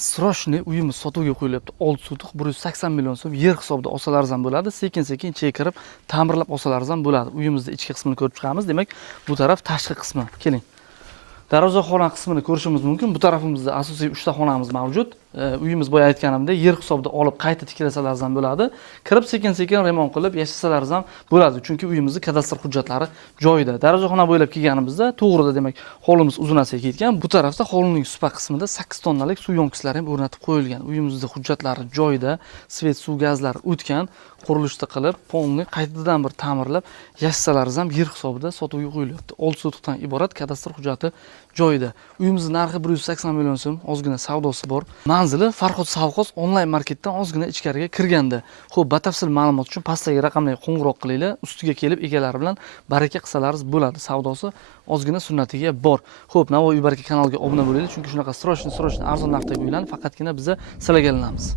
Srochniy uyimiz sotuvga qo'yilyapti. 6 sotix 180 million so'm yer hisobida olsalaringiz ham bo'ladi. Sekin-sekin ichiga kirib, ta'mirlab olsalaringiz ham bo'ladi. Uyimizning ichki qismini ko'rib chiqamiz. Demak, bu taraf tashqi qismi. Keling. Darvozaxona qismini ko'rishimiz mumkin. Bu tarafimizda asosiy 3 ta xonamiz mavjud. Uyimiz boya aytganimdek, yer hisobida olib qayta tiklasalaringiz ham bo'ladi. Kirib sekin-sekin remont qilib yashasalaringiz ham bo'ladi. Chunki uyimizning kadastr hujjatlari joyida. Darvozaxona bo'ylab kelganimizda to'g'rida demak, hovlimiz uzunasiga ketgan. Bu tarafda hovlining supa qismida 8 tonnalik suv yonkislari ham o'rnatib qo'yilgan. Uyimizning hujjatlari joyida, svet, suv, gazlar o'tgan, qurilishda qilib, polni qaytadan bir ta'mirlab yashasalaringiz ham yer hisobida sotuvga qo'yilyapti. 6 sotixdan iborat kadastr hujjati joyida. Uyimizning narxi 180 million so'm, ozgina savdosi bor. Manzili Farhod Savxoz onlayn marketdan ozgina ichkariga kirganda. Xo'p, batafsil ma'lumot uchun pastdagi raqamlarga qo'ng'iroq qilinglar, ustiga kelib egalari bilan baraka qilsalaringiz bo'ladi. Savdosi ozgina sunnatiga bor. Xo'p, Navoiy Baraka kanaliga obuna bo'linglar, chunki shunaqa srochniy arzon narxdagi uylarni faqatgina biz sizlarga olinamiz.